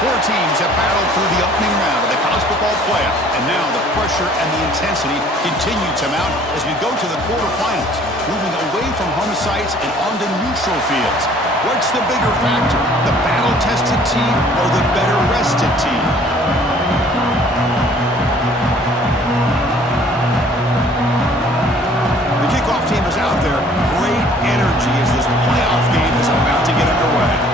Four teams have battled through the opening round of the college football playoff, and now the pressure and the intensity continue to mount as we go to the quarterfinals, moving away from home sites and onto neutral fields. What's the bigger factor, the battle-tested team or the better-rested team? The kickoff team is out there. Great energy as this playoff game is about to get underway.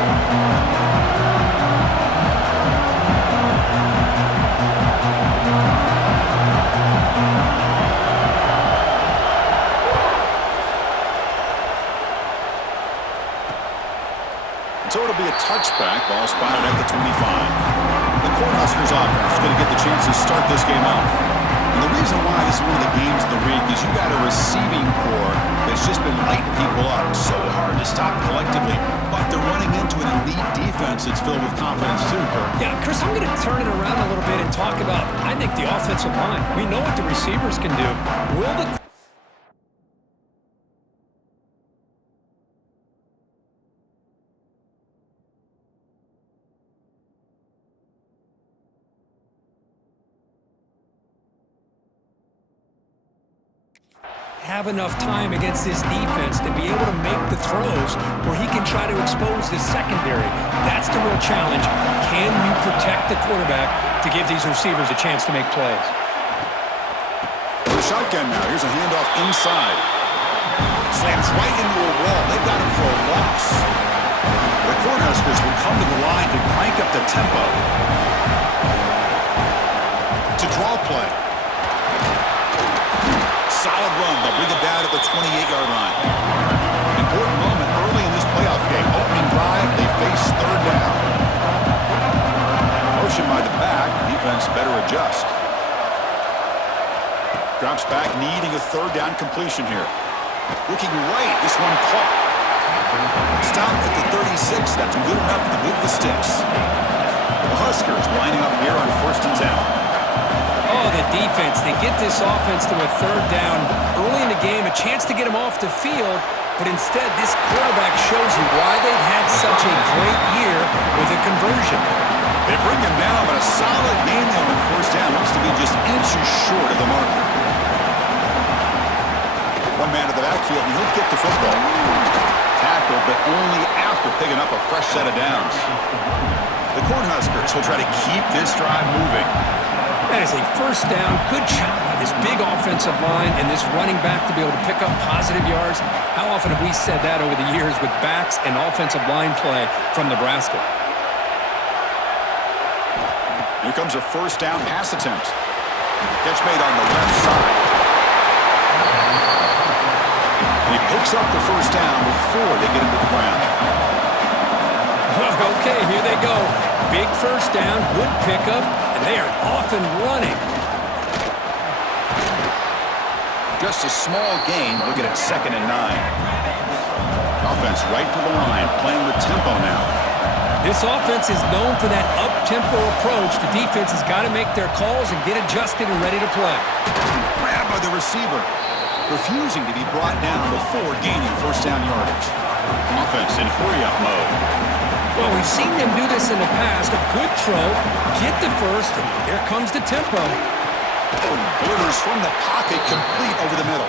So it'll be a touchback, ball spotted at the 25. The Cornhuskers offense is going to get the chance to start this game off. And the reason why this is one of the games of the week is you got a receiving core that's just been lighting people up. So hard to stop collectively, but they're running into an elite defense that's filled with confidence too, Kirk. Yeah, Chris, I'm going to turn it around a little bit and talk about, I think, the offensive line. We know what the receivers can do. Will the have enough time against this defense to be able to make the throws where he can try to expose this secondary? That's the real challenge. Can you protect the quarterback to give these receivers a chance to make plays? The shotgun now. Here's a handoff inside. Slams right into a wall. They've got him for a loss. The Cornhuskers will come to the line to crank up the tempo. To draw play. Solid run. They'll bring it down at the 28-yard line. Important moment early in this playoff game. Opening drive, they face third down. Motion by the back. Defense better adjust. Drops back, needing a third down completion here. Looking right. This one caught. Stopped at the 36. That's good enough to move the sticks. The Huskers lining up here on 1st and 10. Oh, the defense. They get this offense to a third down early in the game, a chance to get him off the field, but instead this quarterback shows you why they've had such a great year with a conversion. They bring him down, but a solid game there on 1st down. Looks to be just inches short of the marker. One man to the backfield, and he'll get the football. Tackle, but only after picking up a fresh set of downs. The Cornhuskers will try to keep this drive moving. That is a 1st down. Good job by this big offensive line and this running back to be able to pick up positive yards. How often have we said that over the years with backs and offensive line play from Nebraska? Here comes a 1st down pass attempt. Catch made on the left side. And he picks up the 1st down before they get him to the ground. Okay, here they go. Big 1st down, good pickup, and they are off and running. Just a small gain. Look at it, 2nd and 9. Offense right to the line, playing with tempo now. This offense is known for that up-tempo approach. The defense has got to make their calls and get adjusted and ready to play. Grabbed by the receiver, refusing to be brought down before gaining 1st down yardage. Offense in hurry-up mode. Well, we've seen them do this in the past. A good throw, get the first, and here comes the tempo. Delivers from the pocket, complete over the middle.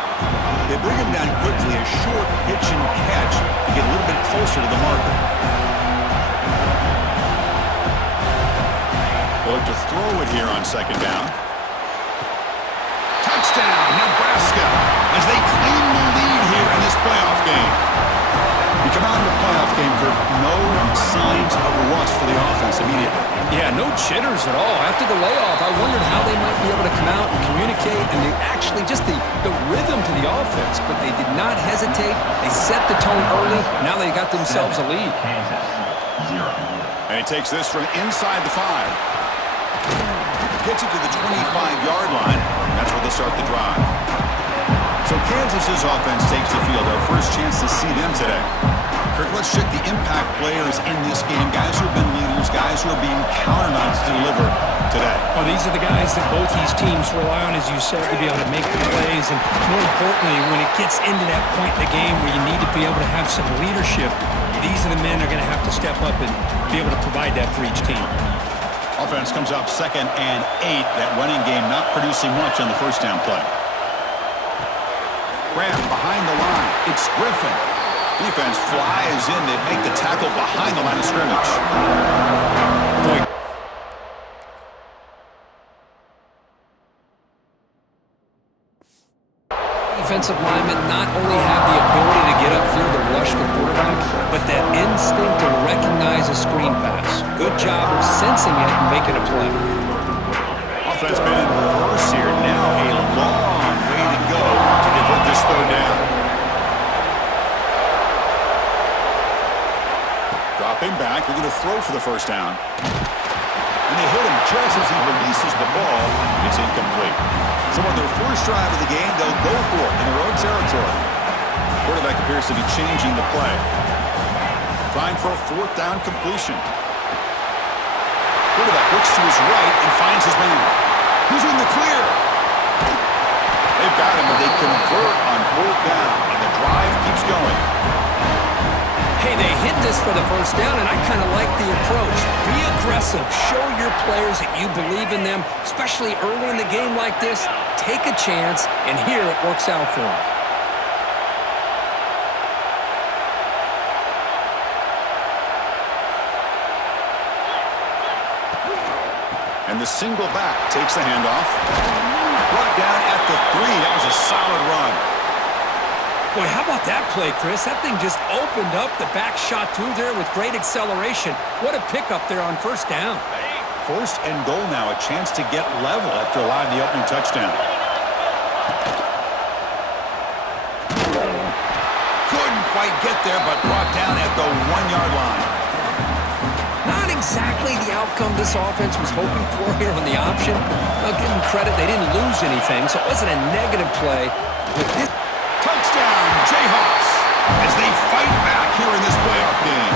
They bring him down quickly, a short pitch and catch to get a little bit closer to the marker. They'll look to throw it here on 2nd down. Touchdown, Nebraska, as they claim the lead here in this playoff game. You come out in the playoff game, Kirk, no signs of rust for the offense immediately. Yeah, no jitters at all. After the layoff, I wondered how they might be able to come out and communicate and they actually just the rhythm to the offense, but they did not hesitate. They set the tone early. Now they got themselves a lead. And he takes this from inside the 5. Gets it to the 25-yard line. That's where they'll start the drive. So Kansas's offense takes the field. Our first chance to see them today. Kirk, let's check the impact players in this game. Guys who have been leaders, guys who are being counted on to deliver today. Well, these are the guys that both these teams rely on, as you said, to be able to make the plays. And more importantly, when it gets into that point in the game where you need to be able to have some leadership, these are the men that are going to have to step up and be able to provide that for each team. offense comes up 2nd and 8. That running game not producing much on the first down play. Graham behind the line. It's Griffin. Defense flies in. They make the tackle behind the line of scrimmage. Defensive linemen not only have the ability to get upfield to rush the quarterback, but that instinct to recognize a screen pass. Good job of sensing it and making a play. Offense been in reverse here. Now a long way to go to convert this third down. Dropping back, looking to throw for the first down. And they hit him just as he releases the ball. It's incomplete. So on their first drive of the game, they'll go for it in their own territory. Quarterback appears to be changing the play. Trying for a 4th down completion. Quarterback looks to his right and finds his man. He's in the clear. They've got him, and they convert on 4th down, and the drive keeps going. Hey, they hit this for the first down, and I kind of like the approach. Be aggressive. Show your players that you believe in them, especially early in the game like this. Take a chance, and here it works out for them. And the single back takes the handoff. Brought down at the 3. That was a solid run. Boy, how about that play, Chris? That thing just opened up. The back shot through there with great acceleration. What a pickup there on first down. 1st and goal now. A chance to get level after allowing the opening touchdown. Couldn't quite get there, but brought down at the 1-yard line. Not exactly the outcome this offense was hoping for here on the option. I'll give them credit. They didn't lose anything, so it wasn't a negative play. But this touchdown, Jayhawks, as they fight back here in this playoff game.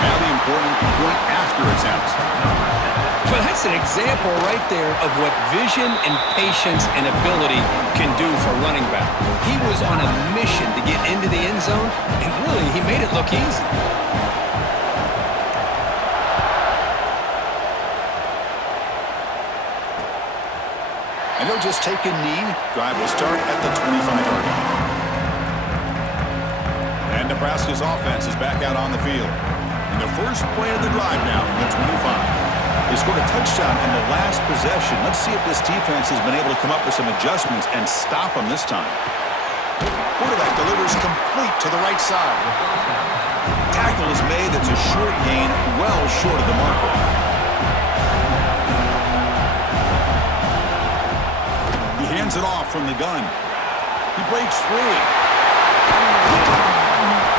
Now the important point after attempt. Well, that's an example right there of what vision and patience and ability can do for running back. He was on a mission to get into the end zone, and really, he made it look easy. And they'll just take a knee. Drive will start at the 25-yard line. And Nebraska's offense is back out on the field. In the first play of the drive now from the 25. They scored a touchdown in the last possession. Let's see if this defense has been able to come up with some adjustments and stop them this time. Quarterback delivers complete to the right side. Tackle is made. That's a short gain, well short of the marker. He hands it off from the gun. He breaks free.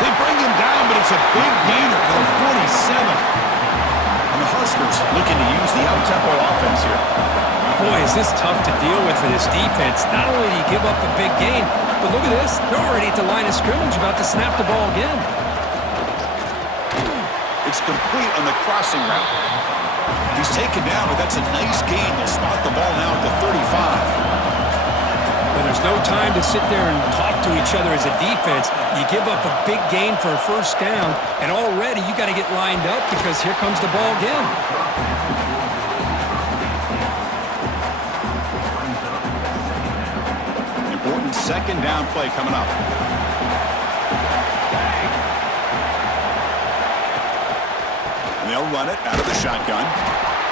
They bring him down, but it's a big gainer for the 47. And the Huskers looking to use the out-tempo offense here. Boy, is this tough to deal with for this defense. Not only do you give up a big gain, but look at this. They're already at the line of scrimmage about to snap the ball again. It's complete on the crossing route. He's taken down, but that's a nice gain. They'll spot the ball now at the 35. Well, there's no time to sit there and talk to each other as a defense. You give up a big gain for a first down, and already you got to get lined up because here comes the ball again. Important second down play coming up. And they'll run it out of the shotgun.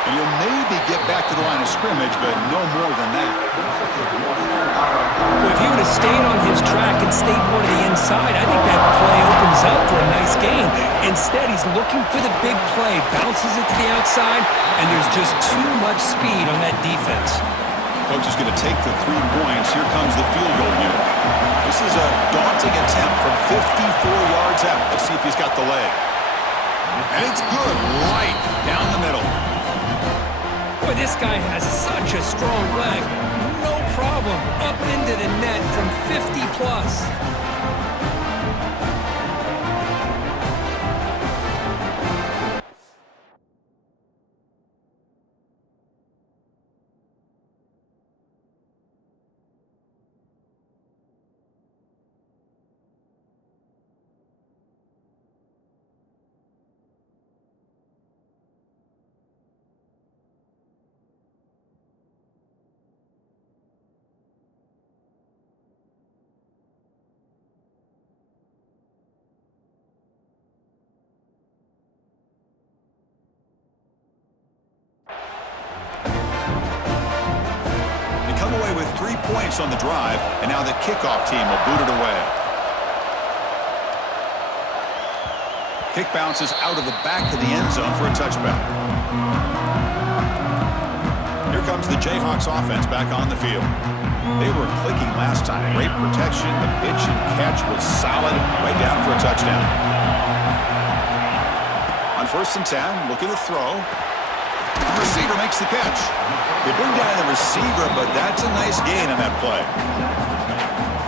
And he'll maybe get back to the line of scrimmage, but no more than that. Well, if he would have stayed on his track and stayed more to the inside, I think that play opens up for a nice gain. Instead, he's looking for the big play, bounces it to the outside, and there's just too much speed on that defense. Coach is going to take the 3 points. Here comes the field goal unit. This is a daunting attempt from 54 yards out. Let's see if he's got the leg. And it's good, right down the middle. Boy, this guy has such a strong leg. No problem. Up into the net from 50 plus. away with 3 points on the drive, and now the kickoff team will boot it away. Kick bounces out of the back of the end zone for a touchback. Here comes the Jayhawks offense back on the field. They were clicking last time. Great protection. The pitch and catch was solid. Right down for a touchdown. On 1st and 10, looking to throw. The receiver makes the catch. They bring down the receiver, but that's a nice gain on that play.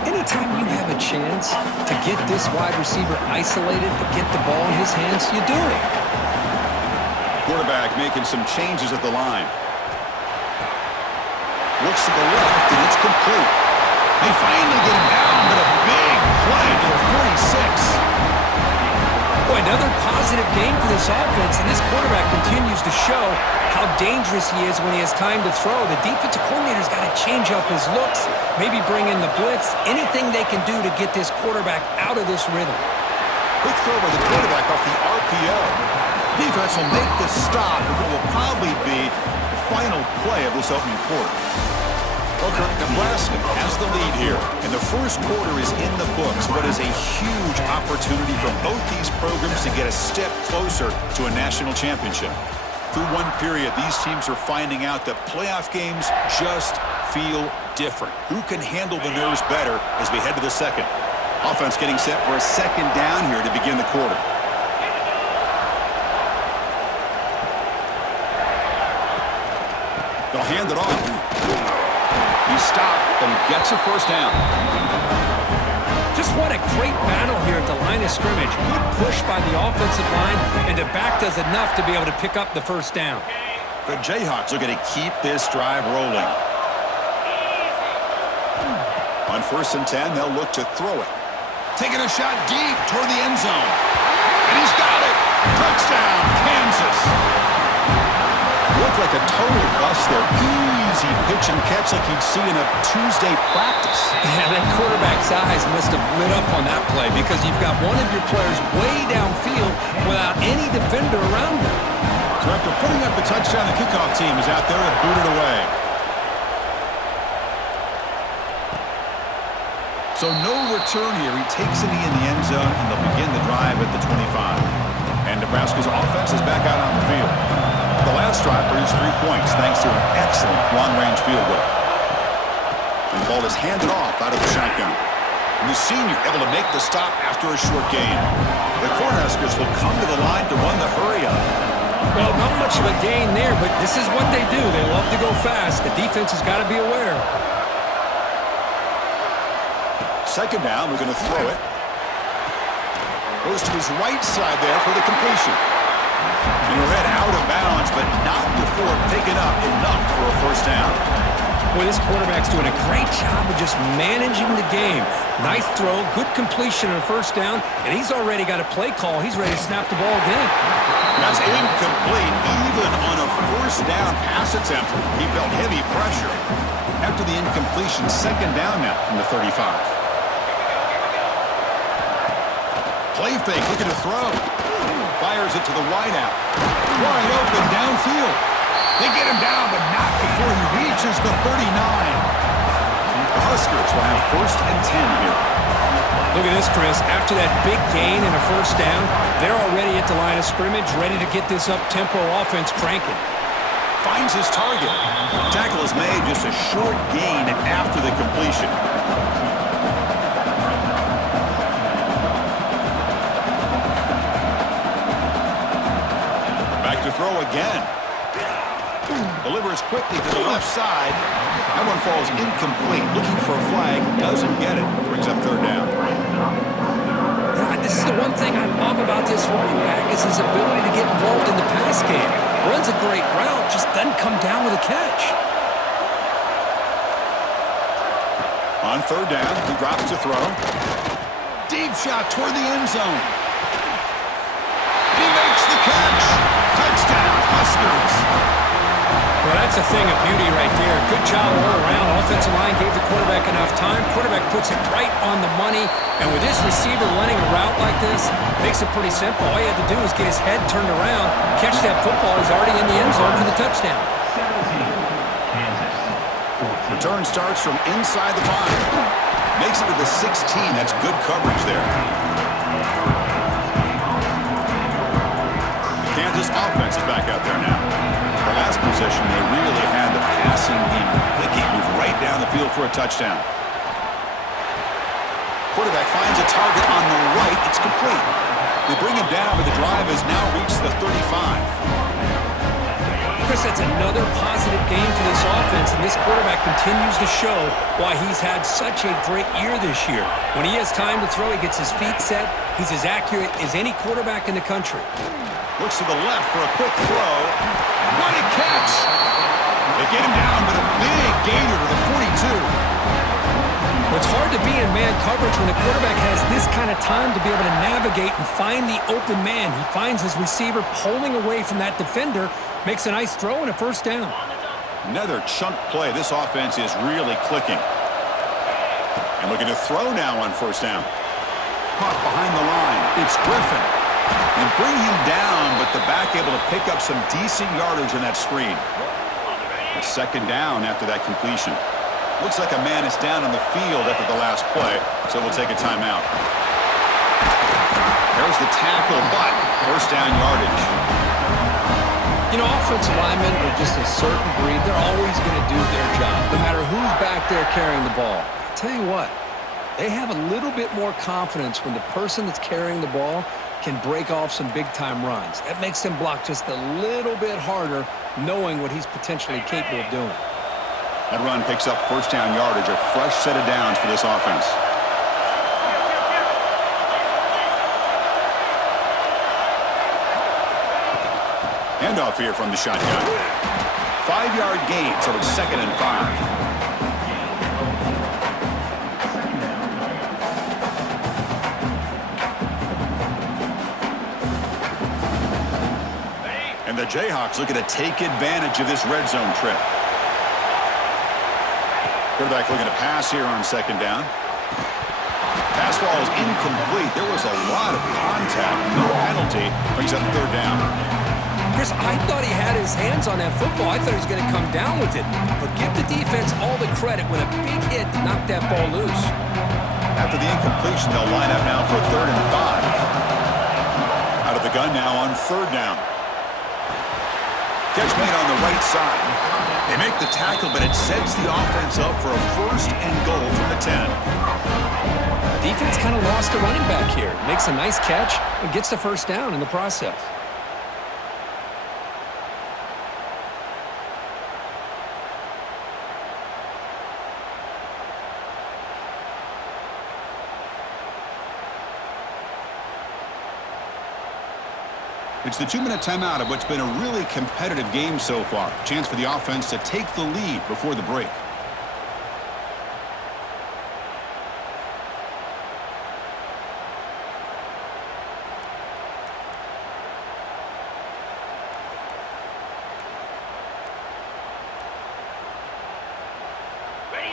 Anytime you have a chance to get this wide receiver isolated, to get the ball in his hands, you do it. Quarterback making some changes at the line. Looks to the left, and it's complete. They finally get him down, but a big play to the 46. Boy, another positive game for this offense, and this quarterback continues to show how dangerous he is when he has time to throw. The defensive coordinator's got to change up his looks, maybe bring in the blitz, anything they can do to get this quarterback out of this rhythm. Quick throw by the quarterback off the RPO. Defense will make the stop, and what will probably be the final play of this opening quarter. Okay, Nebraska has the lead here, and the first quarter is in the books. What is a huge opportunity for both these programs to get a step closer to a national championship. Through one period, these teams are finding out that playoff games just feel different. Who can handle the nerves better as we head to the second? Offense getting set for a second down here to begin the quarter. They'll hand it off. He stopped, but he gets a first down. Just what a great battle here at the line of scrimmage. Good push by the offensive line, and the back does enough to be able to pick up the first down. The Jayhawks are going to keep this drive rolling. On 1st and 10, they'll look to throw it. Taking a shot deep toward the end zone. And he's got it. Touchdown, Kansas. Looked like a total bust there. Easy pitch and catch like you'd see in a Tuesday practice. Yeah, that quarterback's eyes must have lit up on that play because you've got one of your players way downfield without any defender around him. So after putting up the touchdown, the kickoff team is out there to boot it away. So no return here. He takes it in the end zone, and they'll begin the drive at the 25. And Nebraska's offense is back out on the field. The last drive produced 3 points thanks to an excellent long-range field goal. And the ball is handed off out of the shotgun. And the senior able to make the stop after a short gain. The Cornhuskers will come to the line to run the hurry-up. Well, not much of a gain there, but this is what they do. They love to go fast. The defense has got to be aware. Second down, we're going to throw it. Goes to his right side there for the completion. And he'll head out of bounds, but not before picking up enough for a first down. Boy, this quarterback's doing a great job of just managing the game. Nice throw, good completion on first down, and he's already got a play call. He's ready to snap the ball again. That's incomplete. Even on a first down pass attempt, he felt heavy pressure. After the incompletion, second down now from the 35. Play fake, looking to throw. Fires it to the wideout. Wide open downfield. They get him down, but not before he reaches the 39. The Huskers will have 1st and 10 here. Look at this, Chris. After that big gain and a first down, they're already at the line of scrimmage, ready to get this up-tempo offense cranking. Finds his target. Tackle is made, just a short gain after the completion. Back to throw again. Delivers quickly to the left side. That one falls incomplete. Looking for a flag. Doesn't get it. Brings up third down. This is the one thing I love about this running back is his ability to get involved in the pass game. Runs a great route, just doesn't come down with a catch. On third down, he drops to throw. Deep shot toward the end zone. He makes the catch. Touchdown, Huskers. Well, that's a thing of beauty right there. Good job all around. Offensive line gave the quarterback enough time. Quarterback puts it right on the money. And with this receiver running a route like this, makes it pretty simple. All you have to do is get his head turned around, catch that football. He's already in the end zone for the touchdown. 17, Kansas, 14. Return starts from inside the 5. Makes it to the 16. That's good coverage there. The Kansas offense is back out there now. The last possession, they really had the passing game. They can't move right down the field for a touchdown. Quarterback finds a target on the right. It's complete. They bring him down, but the drive has now reached the 35. Chris, that's another positive game for this offense, and this quarterback continues to show why he's had such a great year this year. When he has time to throw, he gets his feet set. He's as accurate as any quarterback in the country. Looks to the left for a quick throw. What a catch! They get him down, but a big gainer to the 42. It's hard to be in man coverage when the quarterback has this kind of time to be able to navigate and find the open man. He finds his receiver pulling away from that defender, makes a nice throw and a first down. Another chunk play. This offense is really clicking. And looking to throw now on first down. Caught behind the line. It's Griffin. And bring him down, but the back able to pick up some decent yardage on that screen. A second down after that completion. Looks like a man is down on the field after the last play, so we'll take a timeout. There's the tackle, but first down yardage. You know, offensive linemen are just a certain breed. They're always going to do their job, no matter who's back there carrying the ball. I'll tell you what, they have a little bit more confidence when the person that's carrying the ball can break off some big-time runs. That makes them block just a little bit harder, knowing what he's potentially capable of doing. That run picks up first down yardage, a fresh set of downs for this offense. Handoff here from the shotgun. 5-yard gain, so it's 2nd and 5. And the Jayhawks looking to take advantage of this red zone trip. Quarterback looking to pass here on second down. Pass ball is incomplete. There was a lot of contact. No penalty. Brings up third down. Chris, I thought he had his hands on that football. I thought he was going to come down with it. But give the defense all the credit when a big hit knocked that ball loose. After the incompletion, they'll line up now for 3rd and 5. Out of the gun now on 3rd down. Catch made on the right side. They make the tackle, but it sets the offense up for a 1st and goal from the 10. Defense kind of lost a running back here. Makes a nice catch and gets the first down in the process. It's the 2-minute timeout of what's been a really competitive game so far. Chance for the offense to take the lead before the break.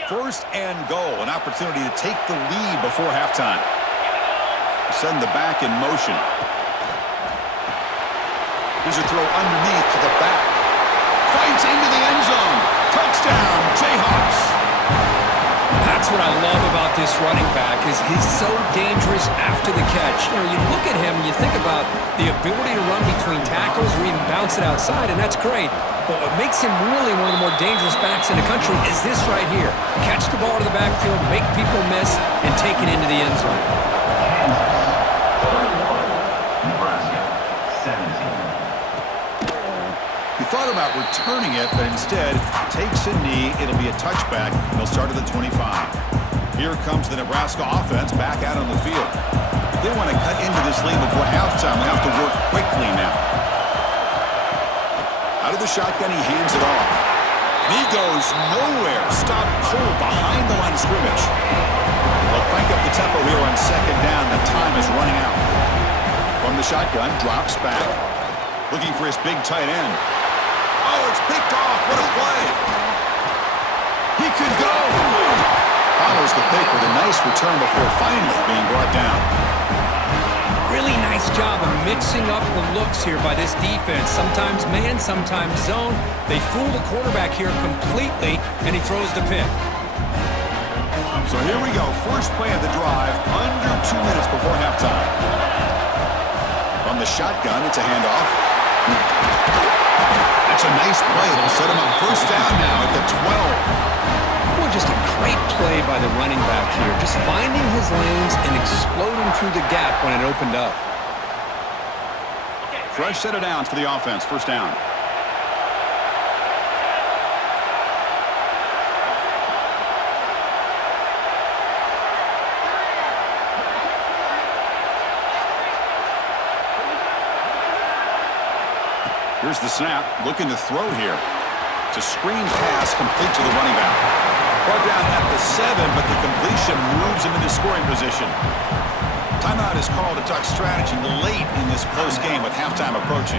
First and goal, an opportunity to take the lead before halftime. Send the back in motion. Here's a throw underneath to the back. Fights into the end zone. Touchdown, Jayhawks. That's what I love about this running back is he's so dangerous after the catch. You know, you look at him and you think about the ability to run between tackles or even bounce it outside, and that's great. But what makes him really one of the more dangerous backs in the country is this right here. Catch the ball to the backfield, make people miss, and take it into the end zone. Nebraska, 17. He thought about returning it, but instead takes a knee. It'll be a touchback. They'll start at the 25. Here comes the Nebraska offense back out on the field. If they want to cut into this lead before halftime, they have to work quickly now. Out of the shotgun, he hands it off. And he goes nowhere. Stopped cold behind the line of scrimmage. They'll crank up the tempo here on second down. The time is running out. From the shotgun, drops back. Looking for his big tight end. Oh, it's picked off. What a play. He could go. Follows the pick with a nice return before finally being brought down. Really nice job of mixing up the looks here by this defense. Sometimes man, sometimes zone. They fool the quarterback here completely, and he throws the pick. So here we go. First play of the drive, under 2 minutes before halftime. From the shotgun, it's a handoff. That's a nice play. It'll set him up first down now at the 12. Well, just a great play by the running back here. Just finding his lanes and exploding through the gap when it opened up. Fresh set of downs for the offense. First down. Here's the snap. Looking to throw here. It's a screen pass complete to the running back. Brought down at the 7, but the completion moves him into scoring position. Timeout is called to talk strategy late in this close game with halftime approaching.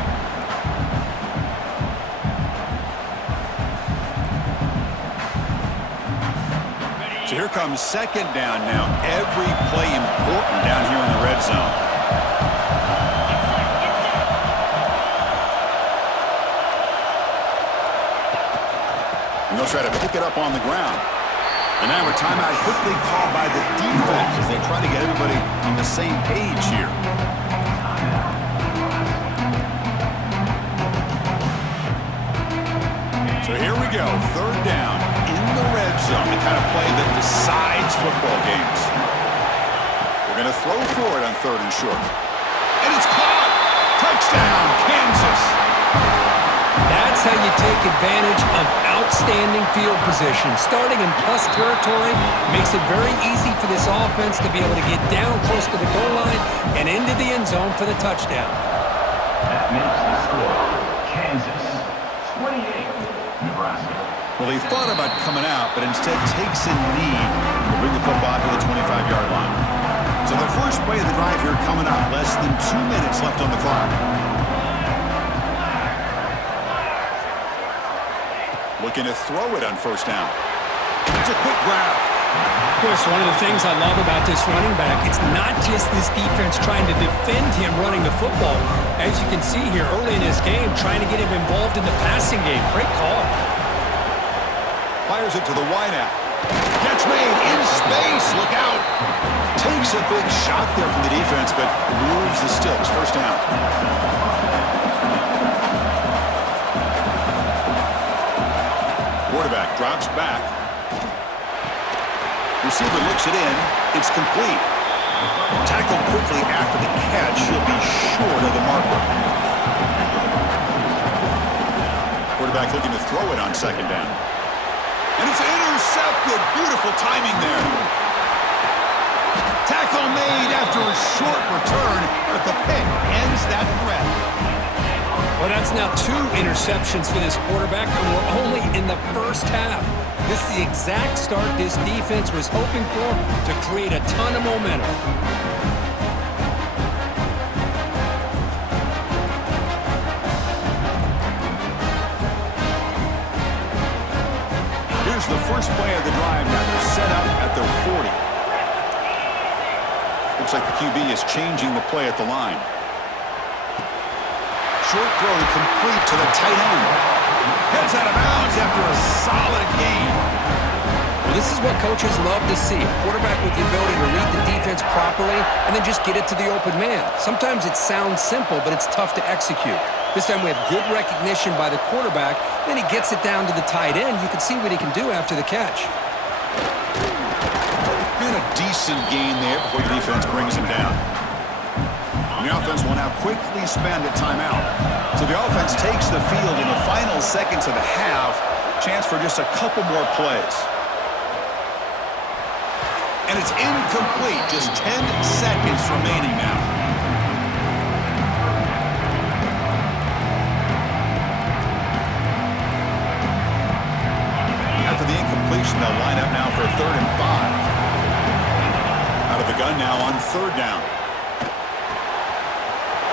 So here comes second down now. Every play important down here in the red zone. And they'll try to pick it up on the ground. And now a timeout quickly called by the defense as they try to get everybody on the same page here. So here we go. Third down in the red zone. The kind of play that decides football games. They're going to throw for it on third and short. And it's caught. Touchdown, Kansas. That's how you take advantage of outstanding field position. Starting in plus territory makes it very easy for this offense to be able to get down close to the goal line and into the end zone for the touchdown. That makes the score Kansas 28, Nebraska. Well, he thought about coming out, but instead takes a knee to bring the football to the 25-yard line. So the first play of the drive here coming up. Less than 2 minutes left on the clock. Looking to throw it on first down. It's a quick grab. Chris, one of the things I love about this running back, it's not just this defense trying to defend him running the football. As you can see here early in this game, trying to get him involved in the passing game. Great call. Fires it to the wideout. Catch made in space. Look out. Takes a big shot there from the defense, but moves the sticks. First down. Quarterback drops back. Receiver looks it in. It's complete. Tackled quickly after the catch. He'll be short of the marker. Quarterback looking to throw it on second down. And it's intercepted. Beautiful timing there. Tackle made after a short return, but the pick ends that threat. Well, that's now 2 interceptions for this quarterback, and we're only in the first half. This is the exact start this defense was hoping for to create a ton of momentum. Here's the first play of the drive now. They're set up at their 40. Looks like the QB is changing the play at the line. Short throw complete to the tight end. Heads out of bounds after a solid gain. Well, this is what coaches love to see. A quarterback with the ability to read the defense properly and then just get it to the open man. Sometimes it sounds simple, but it's tough to execute. This time we have good recognition by the quarterback. Then he gets it down to the tight end. You can see what he can do after the catch. Been a decent gain there before the defense brings him down. The offense will now quickly spend a timeout. So the offense takes the field in the final seconds of the half. Chance for just a couple more plays. And it's incomplete. Just 10 seconds remaining now. After the incompletion, they'll line up now for 3rd and 5. Out of the gun now on 3rd down.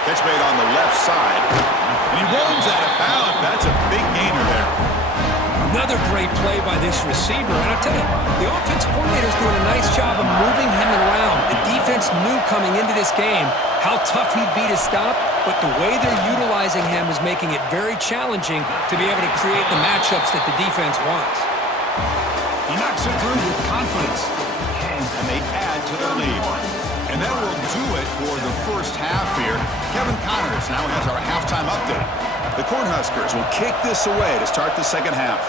Catch made on the left side. And he rolls out of bounds. That's a big gainer there. Another great play by this receiver. And I tell you, the offense coordinator is doing a nice job of moving him around. The defense knew coming into this game how tough he'd be to stop, but the way they're utilizing him is making it very challenging to be able to create the matchups that the defense wants. He knocks it through with confidence, and they add to their lead. And that will do it for the first half here. Kevin Connors now has our halftime update. The Cornhuskers will kick this away to start the second half.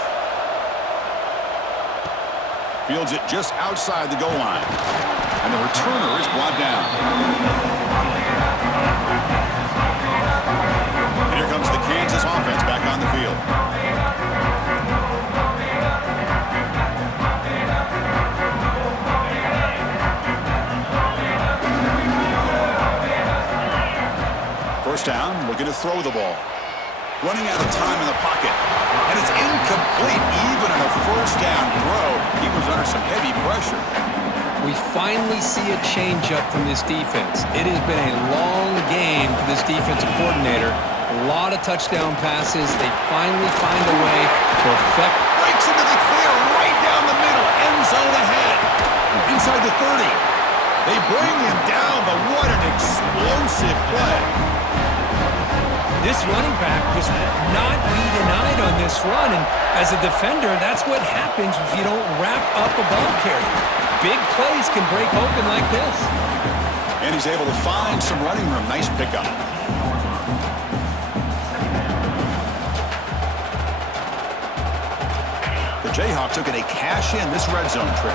Fields it just outside the goal line. And the returner is brought down. And here comes the Kansas offense back on the field. First down, looking to throw the ball. Running out of time in the pocket. And it's incomplete even on a first down throw. He was under some heavy pressure. We finally see a change-up from this defense. It has been a long game for this defensive coordinator. A lot of touchdown passes. They finally find a way to affect. Breaks into the clear right down the middle. End zone ahead. Inside the 30. They bring him down, but what an explosive play. This running back just not be denied on this run. And as a defender, that's what happens if you don't wrap up a ball carrier. Big plays can break open like this. And he's able to find some running room. Nice pickup. The Jayhawks looking to cash in this red zone trip.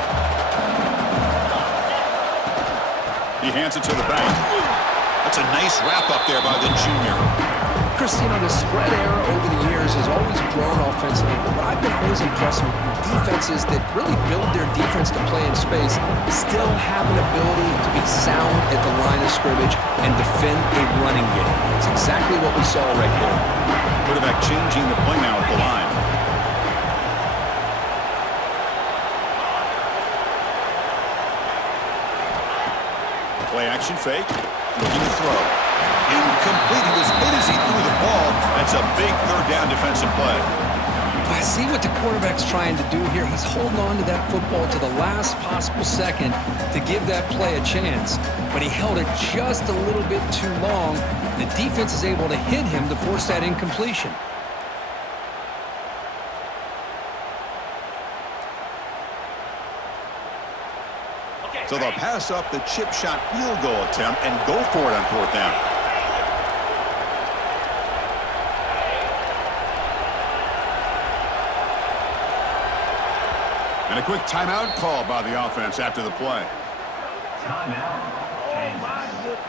He hands it to the bank. That's a nice wrap up there by the junior. Chris, you know, the spread era over the years has always grown offensively, but what I've been always impressed with defenses that really build their defense to play in space still have an ability to be sound at the line of scrimmage and defend a running game. It's exactly what we saw right there. Quarterback changing the play now at the line. Play action fake. Looking to throw. Incomplete. He was hit as he threw the ball. That's a big third down defensive play. I see what the quarterback's trying to do here. He's holding on to that football to the last possible second to give that play a chance. But he held it just a little bit too long. The defense is able to hit him to force that incompletion. So they'll pass up the chip shot field goal attempt and go for it on fourth down. And a quick timeout call by the offense after the play. Timeout. Kansas.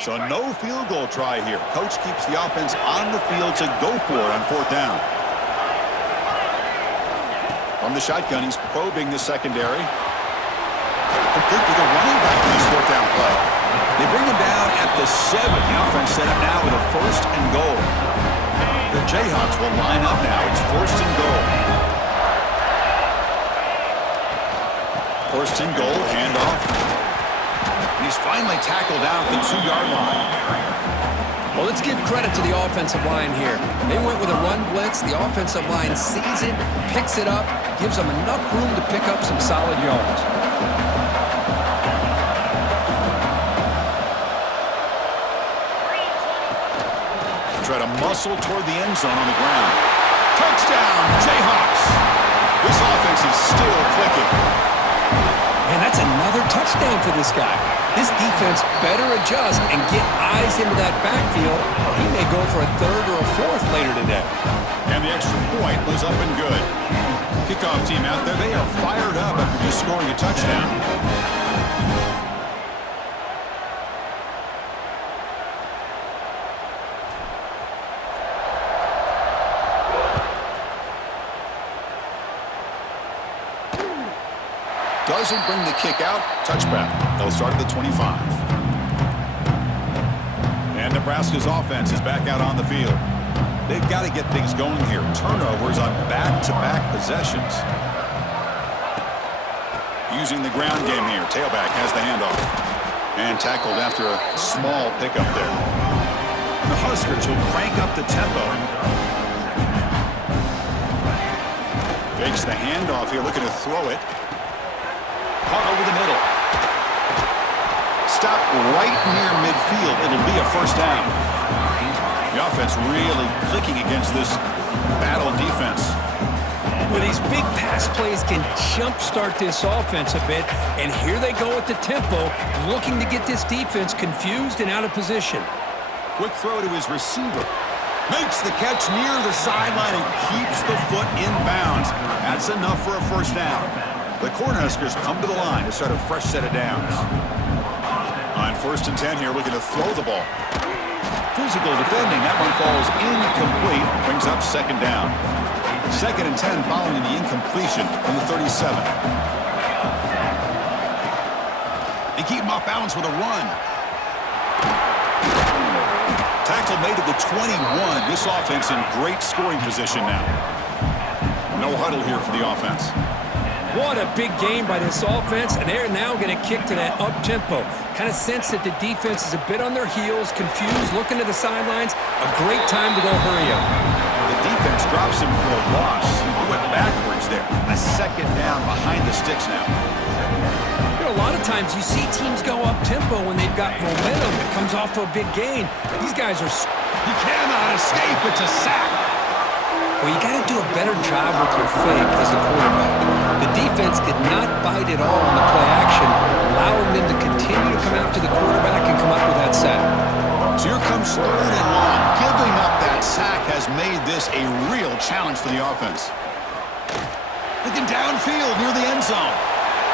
So no field goal try here. Coach keeps the offense on the field to go for it on fourth down. From the shotgun, he's probing the secondary. Complete to the running back in this fourth down play. They bring him down at the 7. The offense set up now with a first and goal. The Jayhawks will line up now. It's first and goal. First and goal, handoff. And he's finally tackled out the 2-yard line. Well, let's give credit to the offensive line here. They went with a run blitz. The offensive line sees it, picks it up, gives them enough room to pick up some solid yards. Try to muscle toward the end zone on the ground. Touchdown, Jayhawks. This offense is still clicking. And that's another touchdown for this guy. This defense better adjust and get eyes into that backfield, or he may go for a third or a fourth later today. And the extra point was up and good. Kickoff team out there, they are fired up after just scoring a touchdown. Doesn't bring the kick out. Touchback. They'll start at the 25. And Nebraska's offense is back out on the field. They've got to get things going here. Turnovers on back-to-back possessions. Using the ground game here. Tailback has the handoff. And tackled after a small pickup there. The Huskers will crank up the tempo. Fakes the handoff here, looking to throw it. Caught over the middle. Stop right near midfield. It'll be a first down. The offense really clicking against this battle defense. Well, these big pass plays can jumpstart this offense a bit, and here they go at the tempo, looking to get this defense confused and out of position. Quick throw to his receiver. Makes the catch near the sideline and keeps the foot in bounds. That's enough for a first down. The Cornhuskers come to the line to start a fresh set of downs. On 1st and 10 here, looking to throw the ball. Physical defending. That one falls incomplete. Brings up 2nd down. 2nd and 10 following the incompletion from the 37. And keep him off balance with a run. Tackle made at the 21. This offense in great scoring position now. No huddle here for the offense. What a big game by this offense, and they're now going to kick to that up-tempo. Kind of sense that the defense is a bit on their heels, confused, looking to the sidelines. A great time to go hurry up. The defense drops him for a loss. He went backwards there. A 2nd down behind the sticks now. You know, a lot of times you see teams go up-tempo when they've got momentum that comes off for a big gain. These guys are... He cannot escape. It's a sack. Well, you got to do a better job with your fake as the quarterback. The defense did not bite at all on the play action, allowing them to continue to come after the quarterback and come up with that sack. So here comes 3rd and long. Giving up that sack has made this a real challenge for the offense. Looking downfield near the end zone.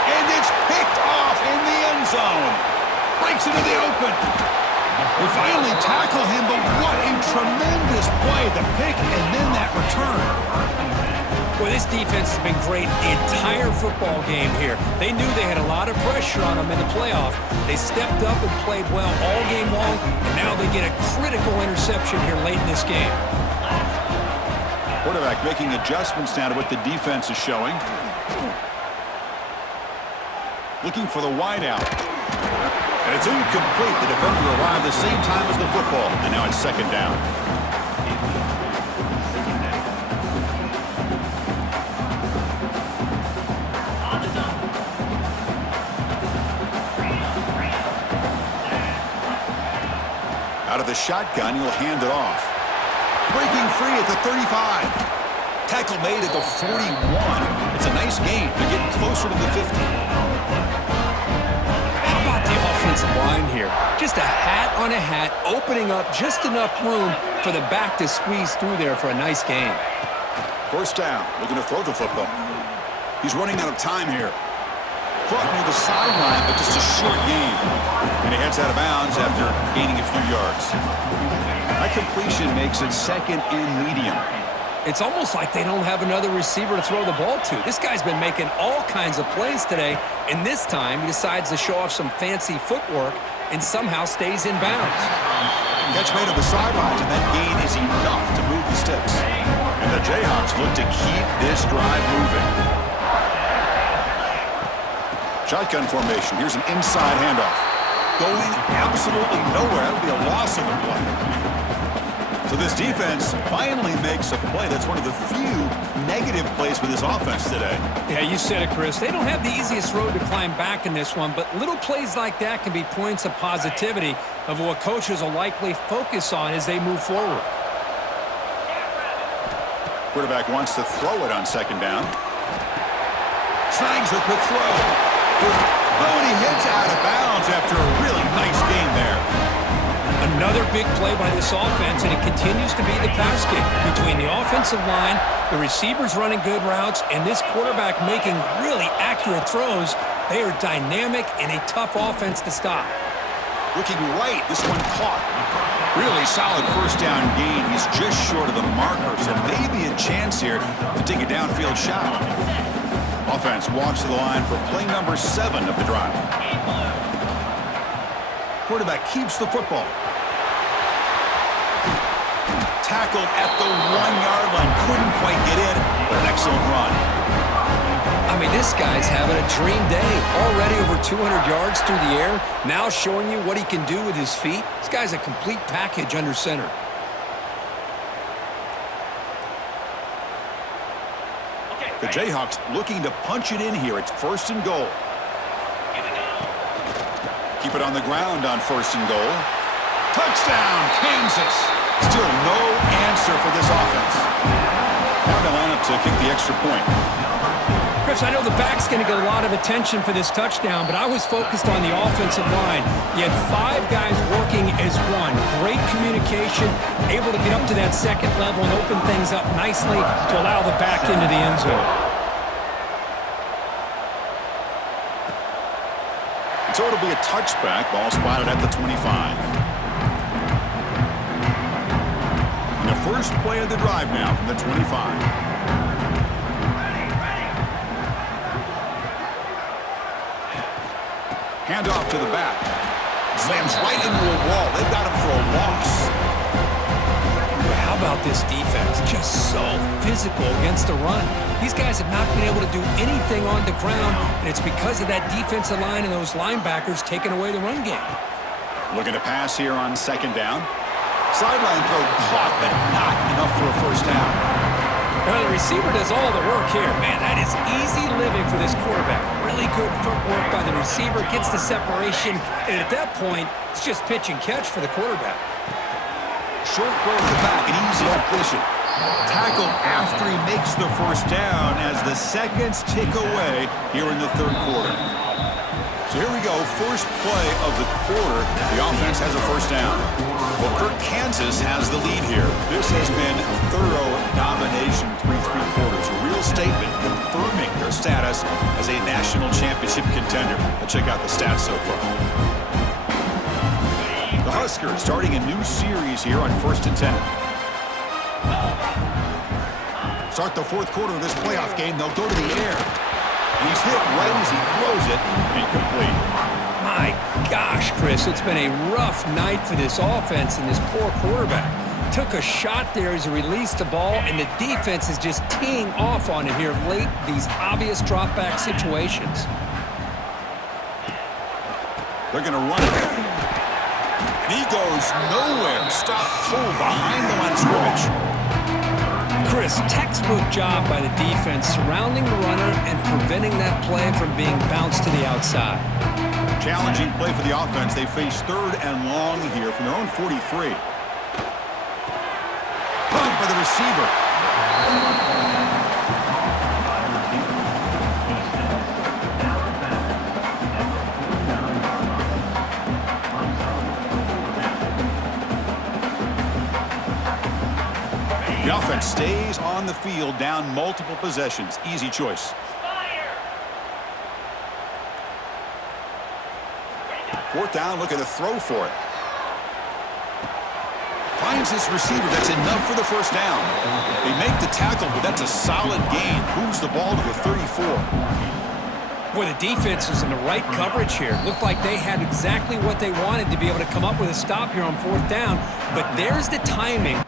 And it's picked off in the end zone. Breaks into the open. We finally tackle him, but what a tremendous play. The pick and then that return. Well, this defense has been great the entire football game here. They knew they had a lot of pressure on them in the playoff. They stepped up and played well all game long, and now they get a critical interception here late in this game. Quarterback making adjustments now to what the defense is showing. Looking for the wideout. And it's incomplete. The defender arrived the same time as the football, and now it's 2nd down. Out of the shotgun, he'll hand it off. Breaking free at the 35. Tackle made at the 41. It's a nice gain. They're getting closer to the 50. How about the offensive line here? Just a hat on a hat, opening up just enough room for the back to squeeze through there for a nice gain. 1st down. Looking to throw the football. He's running out of time here. Caught near the sideline, but just a short gain. And he heads out of bounds after gaining a few yards. That completion makes it 2nd and medium. It's almost like they don't have another receiver to throw the ball to. This guy's been making all kinds of plays today, and this time he decides to show off some fancy footwork and somehow stays in bounds. Catch made on the sidelines, and that gain is enough to move the sticks. And the Jayhawks look to keep this drive moving. Shotgun formation. Here's an inside handoff. Going absolutely nowhere. That would be a loss of the play. So this defense finally makes a play. That's one of the few negative plays for this offense today. Yeah, you said it, Chris. They don't have the easiest road to climb back in this one, but little plays like that can be points of positivity of what coaches will likely focus on as they move forward. Quarterback wants to throw it on 2nd down. Snags a quick throw. Oh, and he heads out of bounds after a really nice gain there. Another big play by this offense, and it continues to be the pass game between the offensive line, the receivers running good routes, and this quarterback making really accurate throws. They are dynamic and a tough offense to stop. Looking right, this one caught. Really solid 1st down gain. He's just short of the marker, so maybe a chance here to take a downfield shot. Offense walks to the line for play number 7 of the drive. Quarterback keeps the football. Tackled at the 1-yard line. Couldn't quite get in, but an excellent run. I mean, this guy's having a dream day. Already over 200 yards through the air. Now showing you what he can do with his feet. This guy's a complete package under center. The Jayhawks looking to punch it in here. It's 1st and goal. Keep it on the ground on 1st and goal. Touchdown, Kansas. Still no answer for this offense. Now they line up to kick the extra point. Chris, I know the back's going to get a lot of attention for this touchdown, but I was focused on the offensive line. You had 5 guys working as one. Great communication, able to get up to that second level and open things up nicely to allow the back into the end zone. So it'll be a touchback. Ball spotted at the 25. And the first play of the drive now from the 25. Handoff to the back. Slams right into a wall. They've got him for a loss. How about this defense? Just so physical against the run. These guys have not been able to do anything on the ground, and it's because of that defensive line and those linebackers taking away the run game. Looking to pass here on 2nd down. Sideline throw caught, but not enough for a 1st down. Well, the receiver does all the work here. Man, that is easy living for this quarterback. Really good footwork by the receiver, gets the separation, and at that point, it's just pitch and catch for the quarterback. Short throw to the back, an easy completion. Tackled after he makes the 1st down as the seconds tick away here in the 3rd quarter. So here we go, first play of the quarter. The offense has a 1st down. Well, Kansas has the lead here. This has been thorough domination through 3 quarters. A real statement confirming their status as a national championship contender. Let's check out the stats so far. The Huskers starting a new series here on 1st and 10. Start the 4th quarter of this playoff game. They'll go to the air. He's hit right as he throws it. Incomplete. My gosh, Chris, it's been a rough night for this offense and this poor quarterback. Took a shot there as he released the ball, and the defense is just teeing off on it here late, these obvious drop-back situations. They're going to run it. And he goes nowhere. Stop pull behind the line of scrimmage. Chris, textbook job by the defense surrounding the runner and preventing that play from being bounced to the outside. Challenging play for the offense. They face 3rd and long here from their own 43. Punt by the receiver. The offense stays on the field, down multiple possessions. Easy choice. 4th down, looking to throw for it. Finds this receiver. That's enough for the 1st down. They make the tackle, but that's a solid gain. Moves the ball to the 34. Boy, the defense was in the right coverage here. Looked like they had exactly what they wanted to be able to come up with a stop here on 4th down. But there's the timing.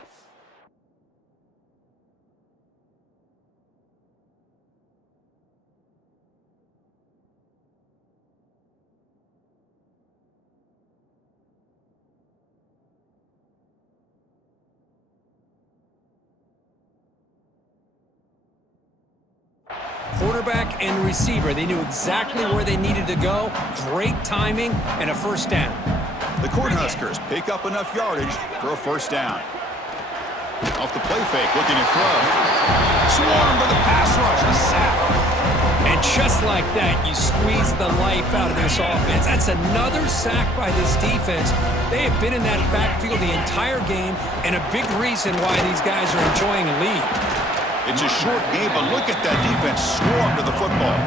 Quarterback and receiver, they knew exactly where they needed to go. Great timing and a 1st down. The Cornhuskers pick up enough yardage for a 1st down. Off the play fake, looking to throw. Swarmed by the pass rush, a sack. And just like that, you squeeze the life out of this offense. That's another sack by this defense. They have been in that backfield the entire game, and a big reason why these guys are enjoying a lead. It's a short game, but look at that defense swarm to the football.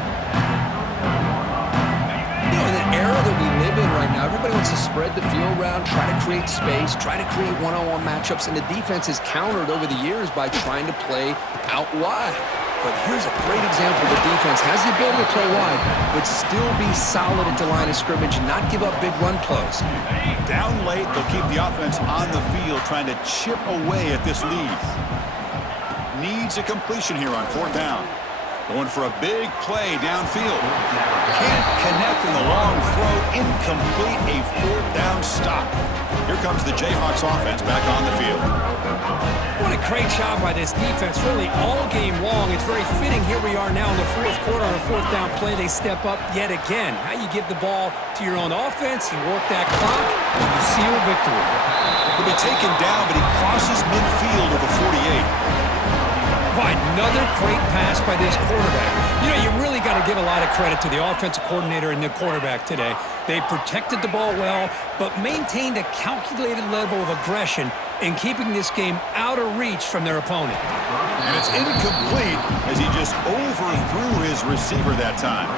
You know, in the era that we live in right now, everybody wants to spread the field around, try to create space, try to create one-on-one matchups, and the defense is countered over the years by trying to play out wide. but here's a great example. The defense has the ability to play wide, but still be solid at the line of scrimmage and not give up big run plays. Down late, they'll keep the offense on the field, trying to chip away at this lead. Needs a completion here on 4th down. Going for a big play downfield. Can't connect in the long throw. Incomplete, a 4th down stop. Here comes the Jayhawks offense back on the field. What a great job by this defense, really all game long. It's very fitting. Here we are now in the 4th quarter on a 4th down play. They step up yet again. How you give the ball to your own offense, you work that clock, and you seal victory. He'll be taken down, but he crosses midfield with a 48. Why, another great pass by this quarterback. You know, you really got to give a lot of credit to the offensive coordinator and the quarterback today. They protected the ball well, but maintained a calculated level of aggression in keeping this game out of reach from their opponent. And it's incomplete as he just overthrew his receiver that time.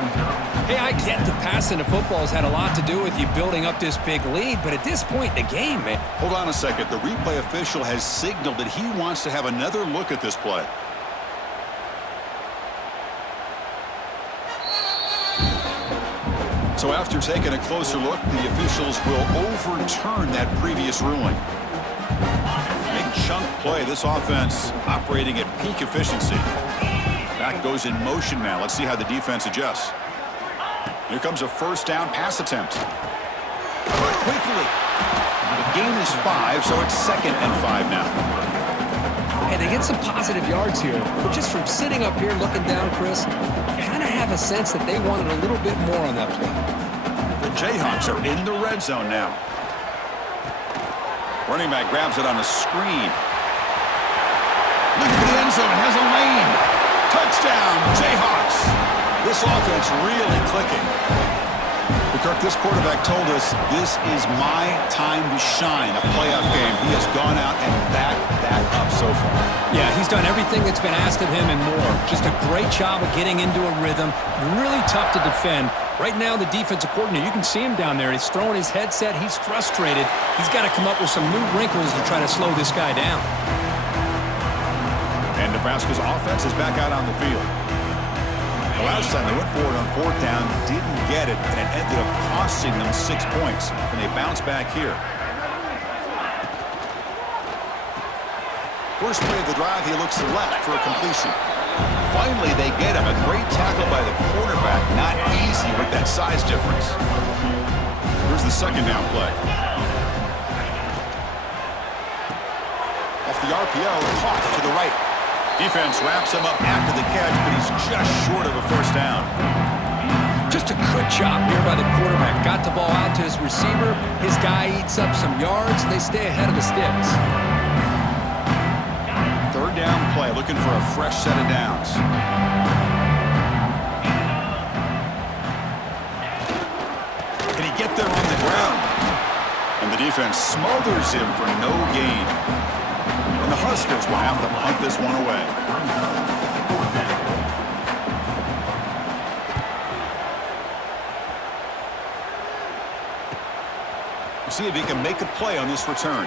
Hey, I get the passing the football has had a lot to do with you building up this big lead, but at this point in the game, man. Hold on a second. The replay official has signaled that he wants to have another look at this play. So after taking a closer look, the officials will overturn that previous ruling. Big chunk play. This offense operating at peak efficiency. Back goes in motion now. Let's see how the defense adjusts. Here comes a 1st down pass attempt. But quickly. The gain is 5, so it's 2nd and 5 now. Hey, they get some positive yards here, but just from sitting up here looking down, Chris, I kind of have a sense that they wanted a little bit more on that play. The Jayhawks are in the red zone now. Running back grabs it on a screen. Look for the end zone, has a lane. Touchdown, Jayhawks. This offense really clicking. Kirk, this quarterback told us this is my time to shine, a playoff game. He has gone out and backed that up so far. Yeah, he's done everything that's been asked of him and more. Just a great job of getting into a rhythm. Really tough to defend. Right now, the defensive coordinator, you can see him down there. He's throwing his headset. He's frustrated. He's got to come up with some new wrinkles to try to slow this guy down. And Nebraska's offense is back out on the field. The last time they went for it on 4th down, didn't get it, and it ended up costing them 6 points. And they bounce back here. First play of the drive, he looks left for a completion. Finally, they get him. A great tackle by the quarterback. Not easy with that size difference. Here's the 2nd down play. Off the RPO, caught to the right. Defense wraps him up after the catch, but he's just short of a 1st down. Just a good job here by the quarterback. Got the ball out to his receiver. His guy eats up some yards. They stay ahead of the sticks. 3rd down play, looking for a fresh set of downs. Can he get there on the ground? And the defense smothers him for no gain. And the Huskers will have to punt this one away. We'll see if he can make a play on this return.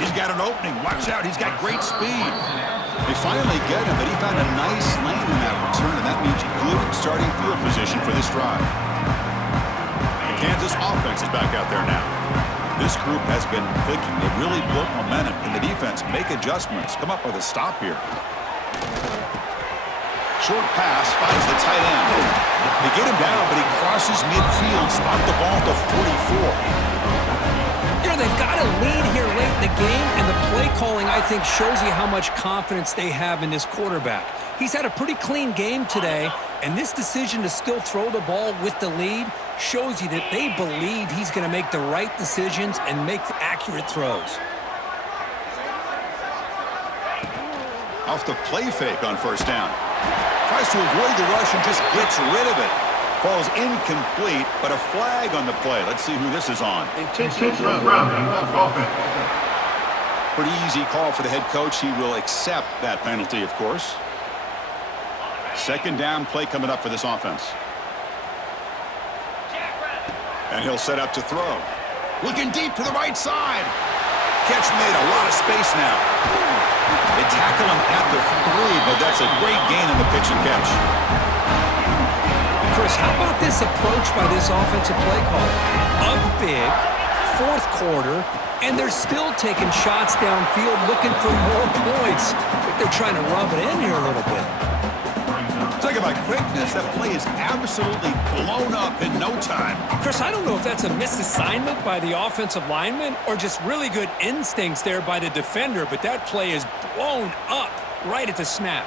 He's got an opening. Watch out. He's got great speed. They finally get him, but he found a nice lane in that return, and that means good starting field position for this drive. The Kansas offense is back out there now. This group has been clicking. They really built momentum. Can the defense make adjustments? Come up with a stop here. Short pass finds the tight end. They get him down, but he crosses midfield. Spot the ball to 44. You know, they've got a lead here late in the game, and the play calling, I think, shows you how much confidence they have in this quarterback. He's had a pretty clean game today, and this decision to still throw the ball with the lead shows you that they believe he's going to make the right decisions and make accurate throws. Off the play fake on 1st down. Tries to avoid the rush and just gets rid of it. Falls incomplete, but a flag on the play. Let's see who this is on. Intentional grounding of offense. Pretty easy call for the head coach. He will accept that penalty, of course. 2nd down play coming up for this offense. And he'll set up to throw. Looking deep to the right side. Catch made, a lot of space now. They tackle him at the 3, but that's a great gain pitch and catch. Chris, how about this approach by this offensive play caller? Up big, fourth quarter, and they're still taking shots downfield looking for more points. I think they're trying to rub it in here a little bit. Talk about quickness. That play is absolutely blown up in no time. Chris, I don't know if that's a misassignment by the offensive lineman or just really good instincts there by the defender, but that play is blown up right at the snap.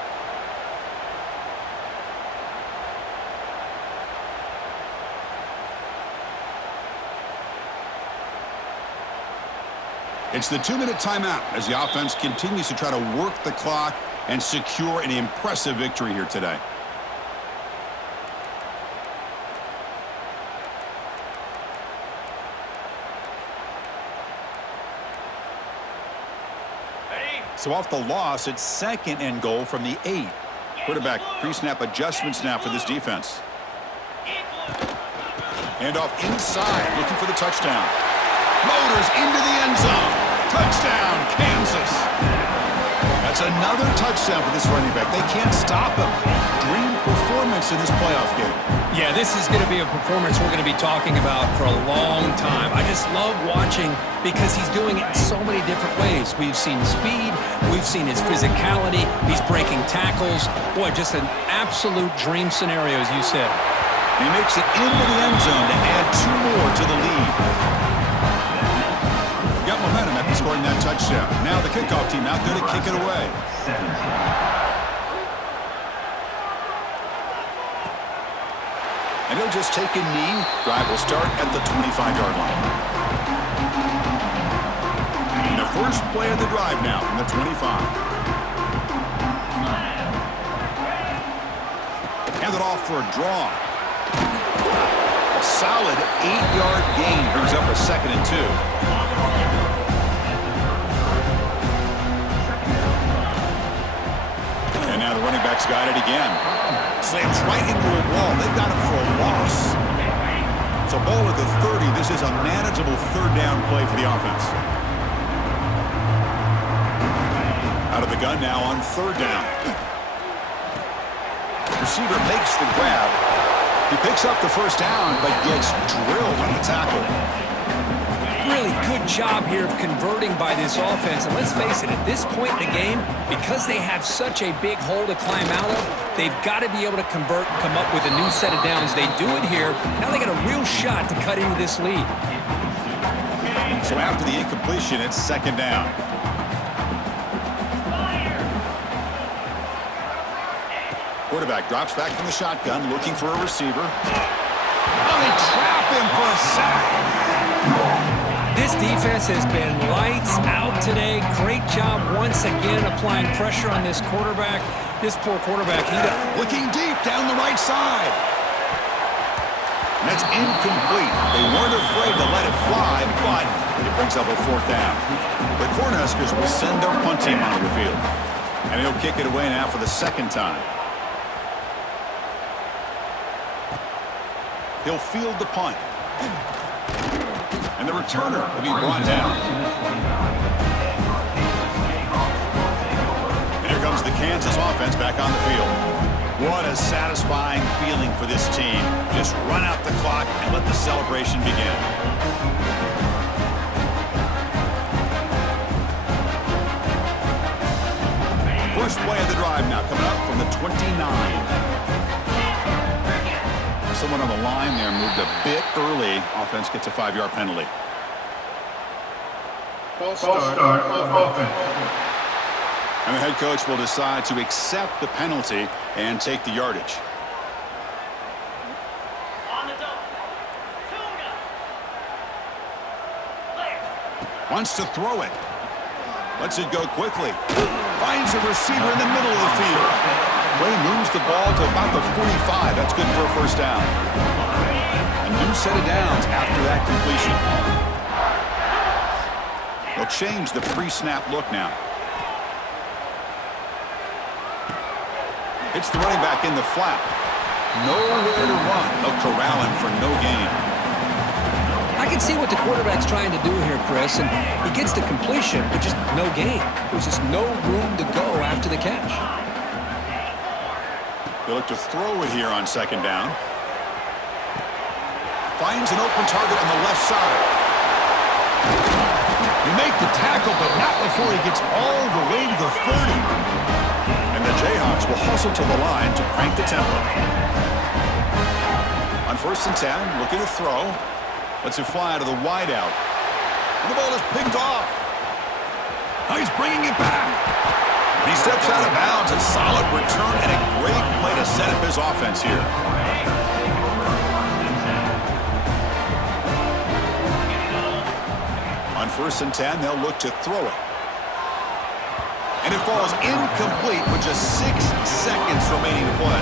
It's the 2-minute timeout as the offense continues to try to work the clock and secure an impressive victory here today. So off the loss, it's 2nd and goal from the 8. Quarterback pre-snap adjustments now for this defense. Hand off inside, looking for the touchdown. Motors into the end zone. Touchdown, Kansas. That's another touchdown for this running back. They can't stop him. Dream performance in this playoff game. Yeah, this is going to be a performance we're going to be talking about for a long time. I just love watching because he's doing it in so many different ways. We've seen speed. We've seen his physicality. He's breaking tackles. Boy, just an absolute dream scenario, as you said. He makes it into the end zone to add 2 more to the lead. Got momentum after scoring that touchdown. Now the kickoff team out there to kick it away. And he'll just take a knee. Drive will start at the 25-yard line. And the first play of the drive now from the 25. Hand it off for a draw. A solid 8-yard gain brings up a 2nd and 2. And now the running back's got it again. Slams right into a wall. They've got him for a loss. So ball at the 30. This is a manageable 3rd down play for the offense. Out of the gun now on 3rd down. Receiver makes the grab. He picks up the 1st down, but gets drilled on the tackle. Really good job here of converting by this offense. And let's face it, at this point in the game, because they have such a big hole to climb out of, they've got to be able to convert and come up with a new set of downs. They do it here. Now they got a real shot to cut into this lead. So after the incompletion, it's 2nd down. Quarterback drops back from the shotgun, looking for a receiver. Oh, they trap him for a sack. This defense has been lights out today. Great job once again applying pressure on this quarterback. This poor quarterback, looking deep down the right side. And that's incomplete. They weren't afraid to let it fly, but it brings up a 4th down. The Cornhuskers will send their punt team onto the field. And he'll kick it away now for the 2nd time. He'll field the punt. And the returner will be brought down. And here comes the Kansas offense back on the field. What a satisfying feeling for this team. Just run out the clock and let the celebration begin. First play of the drive now coming up from the 29. Someone on the line there moved a bit early. Offense gets a 5-yard penalty. False start on offense. And the head coach will decide to accept the penalty and take the yardage. Wants to throw it. Lets it go quickly. Finds a receiver in the middle of the field. Way moves the ball to about the 45. That's good for a 1st down. A new set of downs after that completion. They'll change the pre-snap look now. It's the running back in the flat. Nowhere to run. They'll corral him for no gain. I can see what the quarterback's trying to do here, Chris, and he gets the completion, but just no gain. There's just no room to go after the catch. They look to throw it here on second down. Finds an open target on the left side. You make the tackle, but not before he gets all the way to the 30. And the Jayhawks will hustle to the line to crank the tempo. On 1st and 10, looking to throw. Lets it fly to the wideout. And the ball is picked off. Now he's bringing it back. He steps out of bounds. A solid return and a great play to set up his offense here. On 1st and 10, they'll look to throw it. And it falls incomplete with just 6 seconds remaining to play.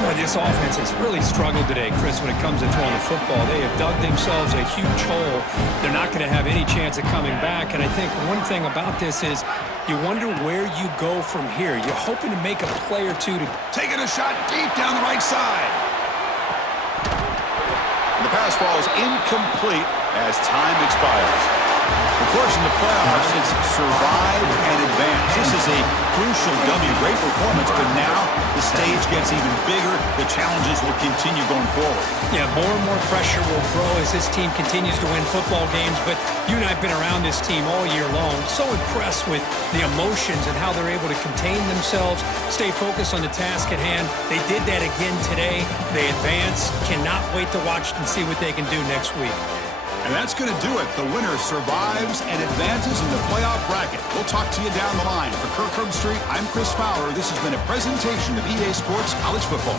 Boy, this offense has really struggled today, Chris, when it comes to throwing the football. They have dug themselves a huge hole. They're not going to have any chance of coming back. And I think one thing about this is you wonder where you go from here. You're hoping to make a play or two to... Taking a shot deep down the right side. And the pass falls incomplete as time expires. Of course, in the playoffs, it's survive and advance. This is a crucial W. Great performance, but now the stage gets even bigger. The challenges will continue going forward. Yeah, more and more pressure will grow as this team continues to win football games. But you and I have been around this team all year long. So impressed with the emotions and how they're able to contain themselves, stay focused on the task at hand. They did that again today. They advance. Cannot wait to watch and see what they can do next week. And that's going to do it. The winner survives and advances in the playoff bracket. We'll talk to you down the line. For Kirk Herbstreit, I'm Chris Fowler. This has been a presentation of EA Sports College Football.